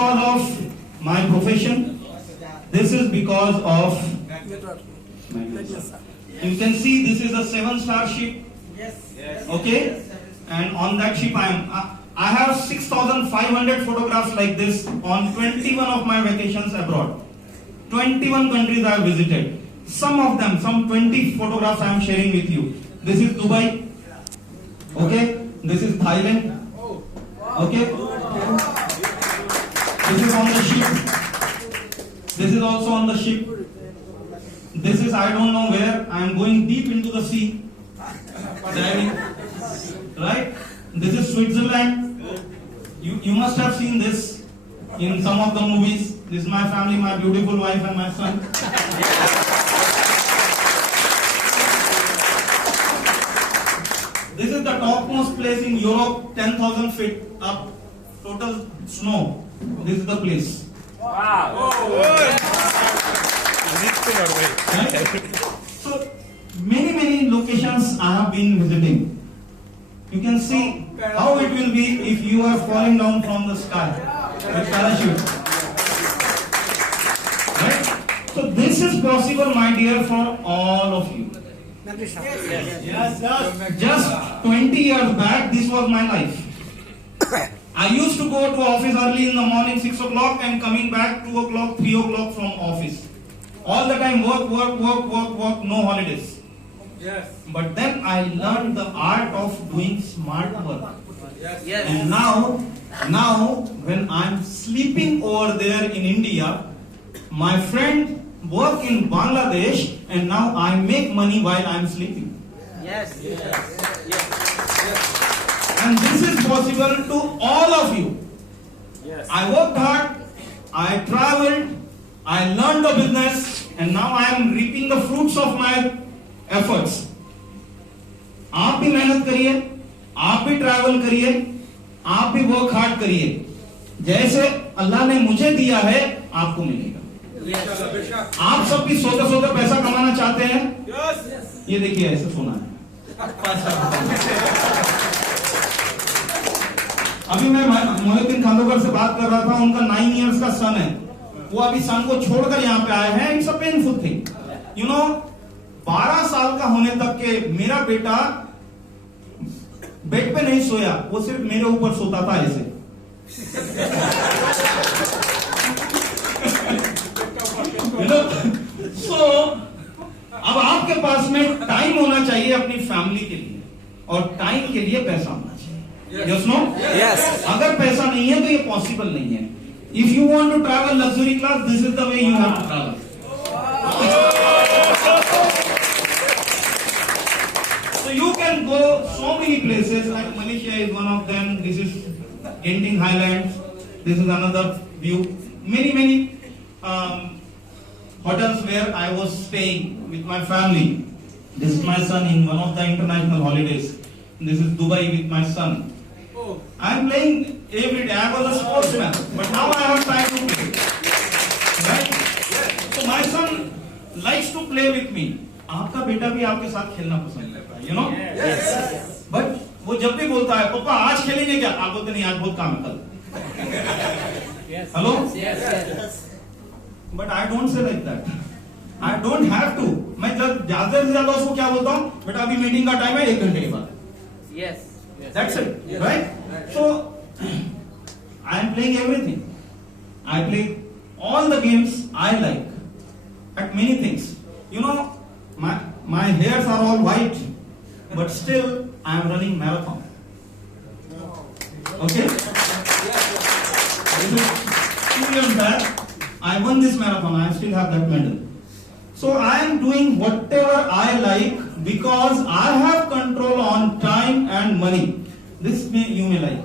because of my profession. This is because of you can see this is a 7-star ship. Okay, and on that ship I have 6,500 photographs like this on 21 of my vacations abroad. 21 countries I have visited. Some of them, some 20 photographs I am sharing with you. This is Dubai. Okay, this is Thailand. Okay, this is on the ship. This is also on the ship. This is I don't know where. I am going deep into the sea. Diving. Right? This is Switzerland. You must have seen this in some of the movies. This is my family, my beautiful wife and my son. This is the topmost place in Europe, 10,000 feet up, total snow. This is the place. Wow. Right? So many locations I have been visiting. You can see how it will be if you are falling down from the sky with parachute. Right? So this is possible, my dear, for all of you. Just 20 years back, this was my life. I used to go to office early in the morning, 6 o'clock, and coming back 2 o'clock, 3 o'clock from office. All the time work, no holidays. Yes. But then I learned the art of doing smart work. Yes. And now when I'm sleeping over there in India, my friend work in Bangladesh, and now I make money while I'm sleeping. Yes. And this is possible to all of you. Yes. I worked hard, I traveled, I learned the business, and now I am reaping the fruits of my efforts. आप भी मेहनत करिए, आप भी travel करिए, आप भी work hard करिए. जैसे अल्लाह ने मुझे दिया है, आपको मिलेगा. आप सब भी सोते सोते पैसा कमाना चाहते हैं? ये देखिए ऐसे सोना है. अभी मैं मोहिउद्दीन खानोकर से बात कर रहा था. उनका 9 इयर्स का सन है. वो अभी सन को छोड़कर यहाँ पे आए हैं. It's a painful thing. You know, 12 साल का होने तक के मेरा बेटा बेड पे नहीं सोया, वो सिर्फ मेरे ऊपर सोता था ऐसे. So, अब आपके पास में टाइम होना चाहिए अपनी फैमिली के लिए, और टाइम के लिए पैसा होना चाहिए. Yes no? Yes. अगर पैसा नहीं है तो ये पॉसिबल नहीं है. If you want to travel luxury class, this is the way you have to travel. So you can go so many places, like Malaysia is one of them. This is Genting Highlands. This is another view. Many hotels where I was staying with my family. This is my son in one of the international holidays. This is Dubai with my son. I am playing every day. I was a sportsman, but now I have time to play. Right? So my son likes to play with me. आपका बेटा भी आपके साथ खेलना पसंद करता है, you know? But वो जब भी बोलता है, पापा आज खेलेंगे क्या? आप बोलते नहीं, आज बहुत काम है कल. Hello? But I don't say like that. I don't have to. मैं जब ज्यादा से ज्यादा उसको क्या बोलता हूँ, बेटा अभी मीटिंग का टाइम है, 1 घंटे के बाद. Yes. That's it, right? So I am playing everything. I play all the games I like at many things. You know, my hairs are all white, but still I am running marathon. Okay? This is 2 years back. I won this marathon. I still have that medal. So I am doing whatever I like because I have control on time and money. This you may like.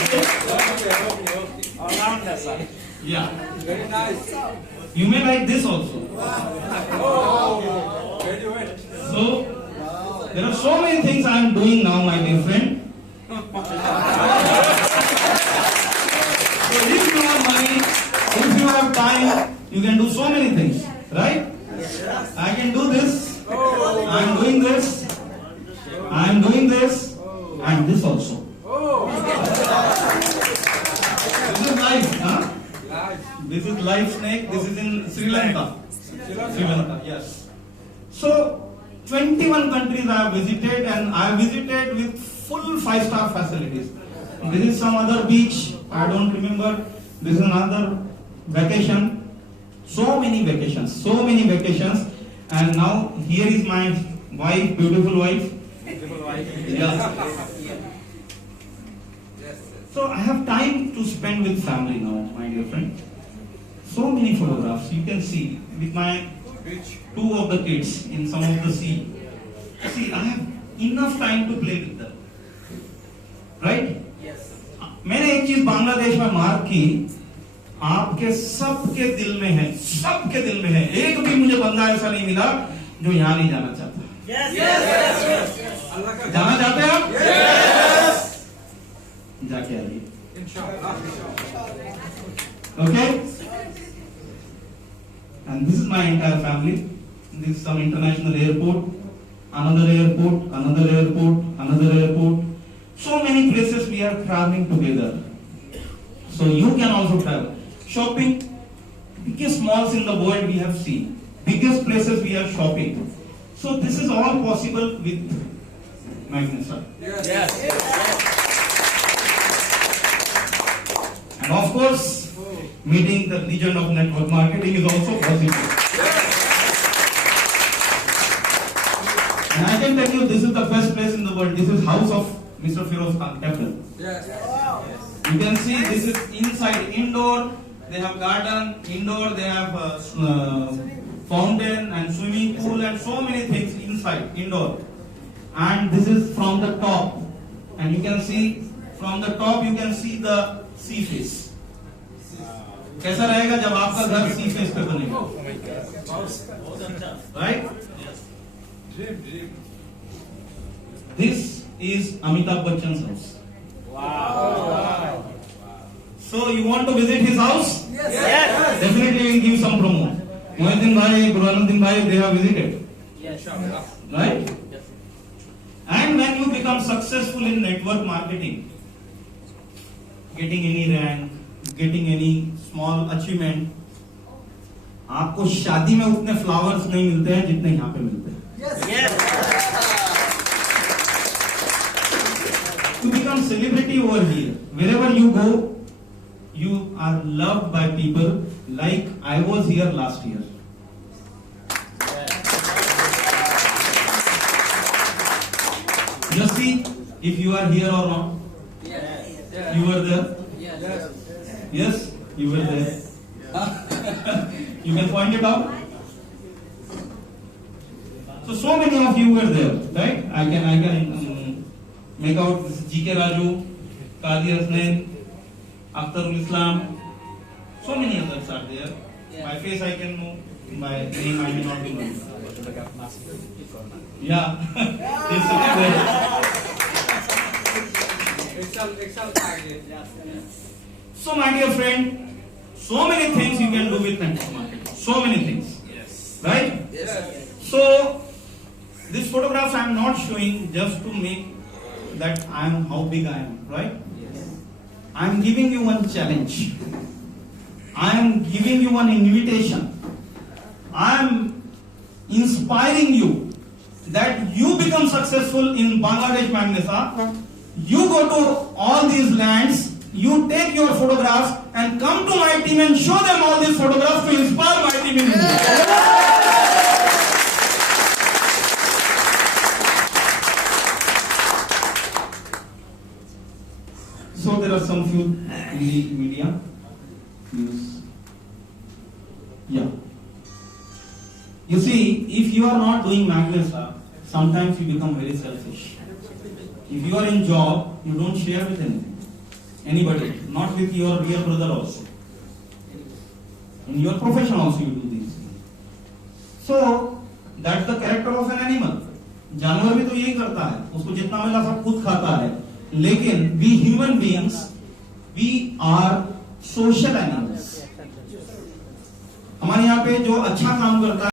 Okay. Yeah. Very nice. You may like this also. Very well. So there are so many things I am doing now, my dear friend. So if you have money, if you have time, you can do so many things, right? I can do this. I am doing this. I am doing this, and this also. Lanka. Sri Lanka, yes. So 21 countries I have visited, and I have visited with full 5-star facilities. This is some other beach, I don't remember. This is another vacation. So many vacations. And now here is my wife, beautiful wife. Yeah. So I have time to spend with family now, my dear friend. So many photographs you can see with my 2 of the kids in some of the sea. See, I have enough time to play with them. Right? Yes. मैंने एक चीज बांग्लादेश में mark की, आपके सबके दिल में है, सबके दिल में है. एक भी मुझे बंदा ऐसा नहीं मिला जो यहाँ नहीं जाना चाहता. जाना चाहते हैं आप? जाके आइए. Okay? And this is my entire family. This is some international airport, another airport, another airport, another airport. So many places we are traveling together. So you can also travel. Shopping, biggest malls in the world we have seen. Biggest places we are shopping. So this is all possible with Magnus. And of course, meeting the legend of network marketing is also possible. And I can tell you, this is the best place in the world. This is house of Mr. Feroz Khan, captain. You can see this is inside, indoor. They have garden, indoor. They have fountain and swimming pool and so many things inside, indoor. And this is from the top. And you can see from the top, you can see the sea face. कैसा रहेगा जब आपका घर सी face पे बनेगा? Right? This is Amitabh Bachchan's house. Wow. So you want to visit his house? Yes. Definitely we will give some promo. Mohidin Bhai, Burhanuddin Bhai, they have visited. Yes. Right? And when you become successful in network marketing, getting any rank, getting any small achievement, आपको शादी में उतने flowers नहीं मिलते हैं जितने यहाँ पे मिलते हैं. To become celebrity over here, wherever you go, you are loved by people like I was here last year. Just see if you are here or not. You were there? Yes, you were there. You can point it out. So many of you were there, right? I can make out GK Raju, Qadi Hasnain, Akhtarul Islam. So many others are there. My face I can know, my name I may not be known. Yeah, they sit there. So my dear friend, so many things you can do with network marketing. So many things. Yes. Right? Yes. So these photographs I am not showing just to make that I am how big I am, right? Yes. I am giving you one challenge. I am giving you one invitation. I am inspiring you that you become successful in Bangladesh Magnesa. You go to all these lands, you take your photographs and come to my team and show them all these photographs to inspire my team in India. So there are some few in the media news. Yeah. You see, if you are not doing Magnesa, sometimes you become very selfish. If you are in job, you don't share with anybody, not with your real brother also. In your profession also you do these things. So that's the character of an animal. जानवर भी तो यही करता है, उसको जितना मिला सब खुद खाता है. लेकिन we human beings, we are social animals. हमारे यहाँ पे जो अच्छा काम करता है